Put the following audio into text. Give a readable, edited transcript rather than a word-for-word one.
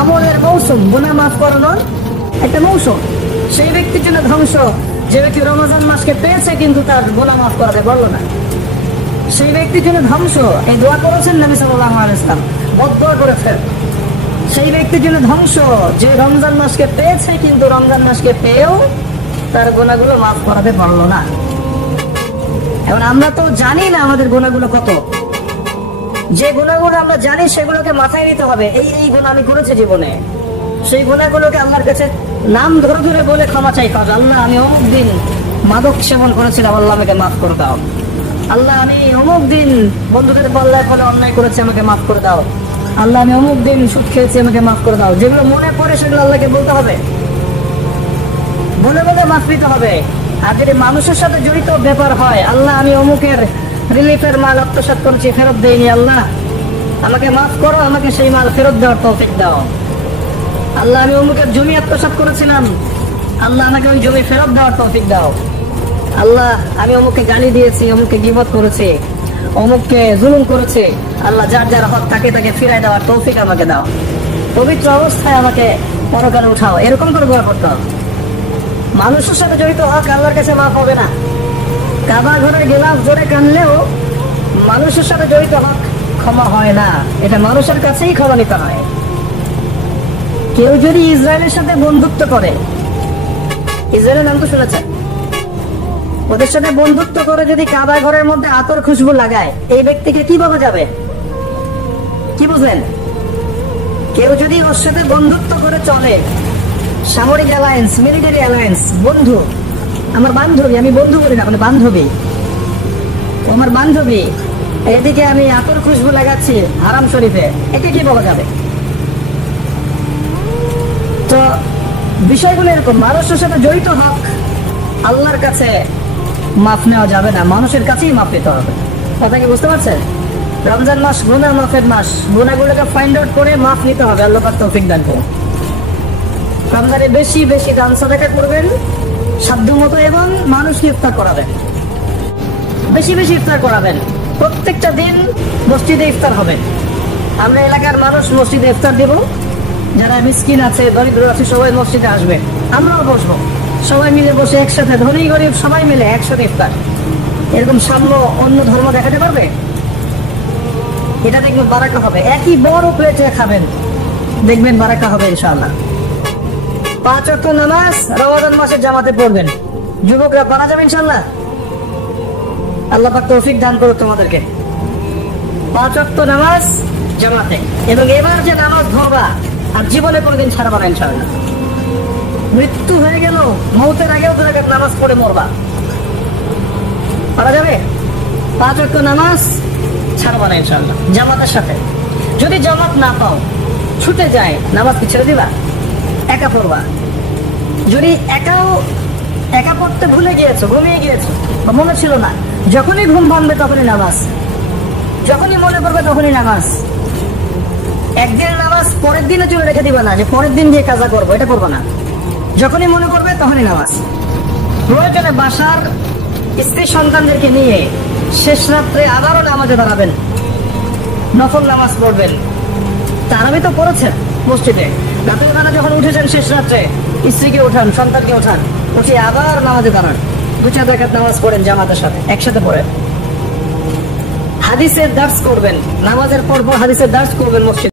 আমলের মৌসুম, গুনাহ মাফ করানোর একটা মৌসুম। সেই ব্যক্তির জন্য ধ্বংস যে ব্যক্তি রমজান মাসকে পেয়েছে কিন্তু তার গুনাহ মাফ করাতে পারলো না। সেই ব্যক্তির জন্য ধ্বংস, এই দোয়া করেছেন নবী সাল্লাল্লাহু আলাইহি ওয়াসাল্লাম, বদদোয়া করেছেন। সেই ব্যক্তির জন্য ধ্বংস যে রমজান মাসকে পেয়েছে কিন্তু রমজান মাসকে পেয়েও তার গুনাহগুলো মাফ করাতে পারলো না। এখন আমরা তো জানি না আমাদের গুনাহগুলো কত। যে গুনাহগুলো আমরা জানি সেগুলোকে মাথায় নিতে হবে, এই গুনাহ আমি করেছি জীবনে। সেই গুনাহগুলোকে আল্লাহর কাছে নাম ধরে ধরে বলে ক্ষমা চাইতে হবে। আল্লাহ, আমি অমুক দিন মাদক সেবন করেছিলাম, আল্লাহ আমাকে মাফ করে দাও। আল্লাহ, আমি অমুক দিন বন্ধুদের পাল্লায় ফলে অন্যায় করেছি, আমাকে মাফ করে দাও। আল্লাহ, আমি অমুক দিন সুদ খেয়েছি, আমাকে মাফ করে দাও। যেগুলো মনে পড়ে সেগুলো আল্লাহকে বলতে হবে, বলে বলে মাফ নিতে হবে। আর যদি মানুষের সাথে জড়িত ব্যাপার হয়, আল্লাহ, আমি অমুকের রিলিফের মাল আত্মসাৎ করেছি, ফেরত দেইনি, আল্লাহ আমাকে মাফ করো, আমাকে সেই মাল ফেরত দেওয়ার তৌফিক দাও। আল্লাহ, আমি অমুকের জমি আত্মসাৎ করেছিলাম, আল্লাহ আমাকে ওই জমি ফেরত দেওয়ার তৌফিক দাও। আল্লাহ, আমি অমুককে গালি দিয়েছি, অমুককে গীবত করেছি, অমুককে জুলুম করেছি, আল্লাহ যার যার হক তাকে তাকে ফিরাই দেওয়ার তৌফিক আমাকে দাও। পবিত্র অবস্থায় আমাকে পরকালে উঠাও, এরকম করে দোয়া করতে হবে। মানুষের সাথে জড়িত হক আল্লাহর কাছে মাফ হবে না। কাবা ঘরে গেলাম জোরে কানলেও মানুষের সাথে জড়িত হক ক্ষমা হয় না, এটা মানুষের কাছেই ক্ষমা নিতে হয়। কেউ যদি ইসরায়েলের সাথে বন্ধুত্ব করে, ইসরায়েলের নাম তো শুনেছেন, ওদের সাথে বন্ধুত্ব করে যদি কাবা ঘরের মধ্যে আতর খুশবু লাগায়, এই ব্যক্তিকে কি বলা যাবে? কি বুঝলেন? কেউ যদি ওর সাথে বন্ধুত্ব করে চলে, সামরিক অ্যালায়েন্স, মিলিটারি অ্যালায়েন্স, বন্ধু, আমার বান্ধবী, আমি বন্ধু বলি না, মানে বান্ধবী, ও আমার বান্ধবী, এদিকে আমি আতর খুশবু লাগাচ্ছি হারাম শরীফে, একে কি বলা যাবে? তো বিষয়গুলো এরকম, মানুষের সাথে জড়িত হক আল্লাহর কাছে মাফ নেওয়া যাবে না, মানুষের কাছেই মাফ নিতে হবে। কথা কি বুঝতে পারছেন? রমজান মাস গুনাহ মাফের মাস, গুনাহগুলোকে ফাইন্ড আউট করে মাফ নিতে হবে। আল্লাহ পাক তৌফিক দান করুন। রমজানে বেশি বেশি দান সাদাকা করবেন সাধ্য মতো, এবং মানুষকে ইফতার করাবেন, বেশি বেশি ইফতার করাবেন। প্রত্যেকটা দিন মসজিদে ইফতার হবে। আমরা এলাকার মানুষ মসজিদে ইফতার দিব, যারা মিসকিন আছে, দরিদ্র আছে, সবাই মসজিদে আসবে, আমরাও বসবো, সবাই মিলে বসে একসাথে, ধনী গরিব সবাই মিলে একসাথে ইফতার। এরকম সাম্য অন্য ধর্ম দেখাতে পারবে? এটা দেখবেন বারাকা হবে। একই বড় প্লেটে খাবেন, দেখবেন বারাকা হবে ইনশাআল্লাহ। 5 ওয়াক্ত নামাজ রমজান মাসে জামাতে পড়বেন, যুবকরা পারা যাবে ইনশাআল্লাহ। আল্লাহ পাক তৌফিক দান করুন তোমাদেরকে। 5 ওয়াক্ত নামাজ জামাতে, এবং এবার যে নামাজ ধরবা আর জীবনে কোনোদিন ছাড়বা না ইনশাআল্লাহ। মৃত্যু হয়ে গেল, মৌতের আগেও 2 রাকাত নামাজ পড়ে মরবা, পারা যাবে? 5 ওয়াক্ত নামাজ ছাড়বা না ইনশাআল্লাহ, জামাতের সাথে। যদি জামাত না পাও, ছুটে যায়, নামাজ কি ছেড়ে দিবা? একা পড়বা। যদি একা পড়তে ভুলে গিয়েছো, ঘুমিয়ে গিয়েছো, বা মনে ছিল না, যখনই ঘুম ভাঙবে তখনই নামাজ, যখনই মনে পড়বে তখনই নামাজ। একদিনের নামাজ পরের দিনে চলে রেখে দিবা না, যে পরের দিন দিয়ে কাজা করবো, এটা করবো না। যখনই মনে করবে তখনই নামাজ। প্রয়োজনে বাসার স্ত্রী সন্তানদেরকে নিয়ে শেষ রাত্রে আবারও নামাজে দাঁড়াবেন, নফল নামাজ পড়বেন। তারাবি তো পড়েছেন মসজিদে, রাতের বেলা যখন উঠেছেন শেষ রাত্রে, স্ত্রীকে উঠান, সন্তানকে উঠান, উঠে আবার নামাজে দাঁড়ান, 2-4 রাকাত নামাজ পড়েন জামাতের সাথে, একসাথে পড়েন। হাদিসের দার্স করবেন, নামাজের পর হাদিসের দার্স করবেন মসজিদে।